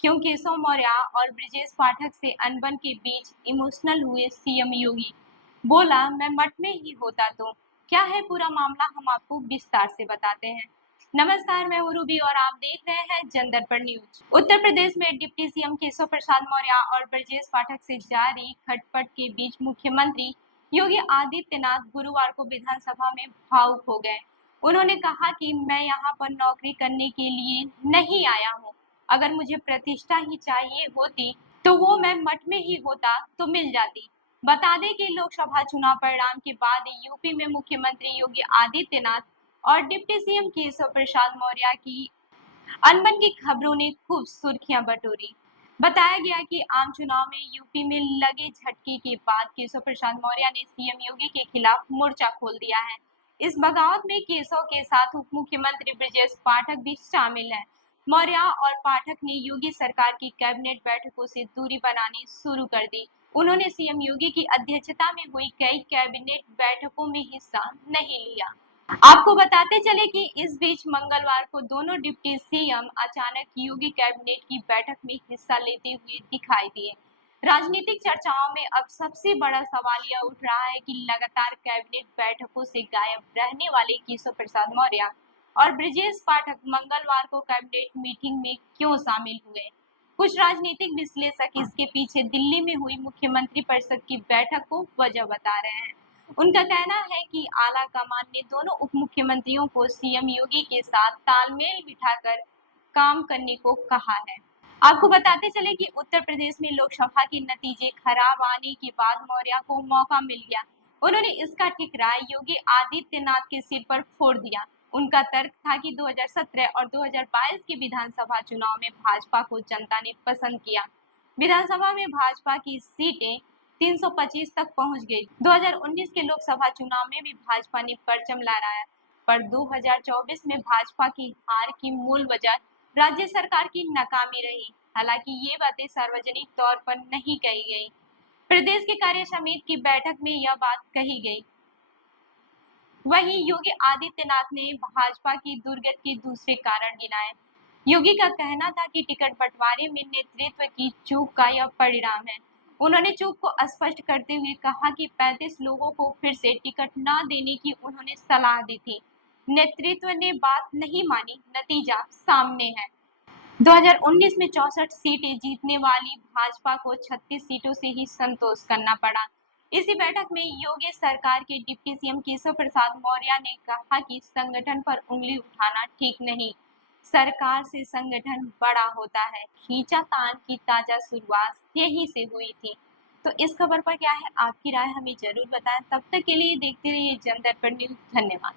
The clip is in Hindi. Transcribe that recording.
क्यों केशव मौर्य और ब्रजेश पाठक से अनबन के बीच इमोशनल हुए सीएम योगी। बोला, मैं मठ में ही होता तो। क्या है पूरा मामला, हम आपको विस्तार से बताते हैं। नमस्कार, मैं हूं रूबी और आप देख रहे हैं जनदर्पण न्यूज। उत्तर प्रदेश में डिप्टी सीएम केशव प्रसाद मौर्य और ब्रजेश पाठक से जारी खटपट के बीच मुख्यमंत्री योगी आदित्यनाथ गुरुवार को विधानसभा में भावुक हो गए। उन्होंने कहा कि मैं यहाँ पर नौकरी करने के लिए नहीं आया हूँ। अगर मुझे प्रतिष्ठा ही चाहिए होती तो वो मैं मठ में ही होता तो मिल जाती। बता दें कि लोकसभा चुनाव परिणाम के बाद यूपी में मुख्यमंत्री योगी आदित्यनाथ और डिप्टी सीएम केशव प्रसाद मौर्य की अनबन की खबरों ने खूब सुर्खियां बटोरी। बताया गया कि आम चुनाव में यूपी में लगे झटके के बाद केशव प्रसाद मौर्य ने सीएम योगी के खिलाफ मोर्चा खोल दिया है। इस बगावत में केशव के साथ उप मुख्यमंत्री ब्रजेश पाठक भी शामिल हैं। मौर्य और पाठक ने योगी सरकार की कैबिनेट बैठकों से दूरी बनानी शुरू कर दी। उन्होंने सीएम योगी की अध्यक्षता में हुई कई कैबिनेट बैठकों में हिस्सा नहीं लिया। आपको बताते चले कि इस बीच मंगलवार को दोनों डिप्टी सीएम अचानक योगी कैबिनेट की बैठक में हिस्सा लेते हुए दिखाई दिए। राजनीतिक चर्चाओं में अब सबसे बड़ा सवाल यह उठ रहा है कि लगातार कैबिनेट बैठकों से गायब रहने वाले केशव प्रसाद मौर्य और ब्रजेश पाठक मंगलवार को कैबिनेट मीटिंग में क्यों शामिल हुए। कुछ राजनीतिक विश्लेषक इसके पीछे दिल्ली में हुई मुख्यमंत्री परिषद की बैठक को वजह बता रहे हैं। उनका कहना है कि आला कमान ने दोनों उप मुख्यमंत्रियों को सीएम योगी के साथ तालमेल बिठाकर काम करने को कहा है। आपको बताते चले कि उत्तर प्रदेश में लोकसभा के नतीजे खराब आने के बाद मौर्य को मौका मिल गया। उन्होंने इसका ठिकरा योगी आदित्यनाथ के सिर पर फोड़ दिया। उनका तर्क था कि 2017 और 2022 के विधानसभा चुनाव में भाजपा को जनता ने पसंद किया। विधानसभा में भाजपा की सीटें 325 तक पहुंच गई। 2019 के लोकसभा चुनाव में भी भाजपा ने परचम लहराया, पर 2024 में भाजपा की हार की मूल वजह राज्य सरकार की नाकामी रही। हालांकि ये बातें सार्वजनिक तौर पर नहीं कही गई। प्रदेश के कार्य समिति की बैठक में यह बात कही गई। वहीं योगी आदित्यनाथ ने भाजपा की दुर्गति के दूसरे कारण गिनाए। योगी का कहना था कि टिकट बंटवारे में नेतृत्व की चूक का यह परिणाम है। उन्होंने चूक को स्पष्ट करते हुए कहा कि 35 लोगों को फिर से टिकट न देने की उन्होंने सलाह दी थी। नेतृत्व ने बात नहीं मानी, नतीजा सामने है। 2019 में 64 सीटें जीतने वाली भाजपा को 36 सीटों से ही संतोष करना पड़ा। इसी बैठक में योगी सरकार के डिप्टी सीएम केशव प्रसाद मौर्य ने कहा कि संगठन पर उंगली उठाना ठीक नहीं, सरकार से संगठन बड़ा होता है। खींचातान की ताजा शुरुआत यहीं से हुई थी। तो इस खबर पर क्या है आपकी राय, हमें जरूर बताएं। तब तक के लिए देखते रहिए जनदर्पण न्यूज। धन्यवाद।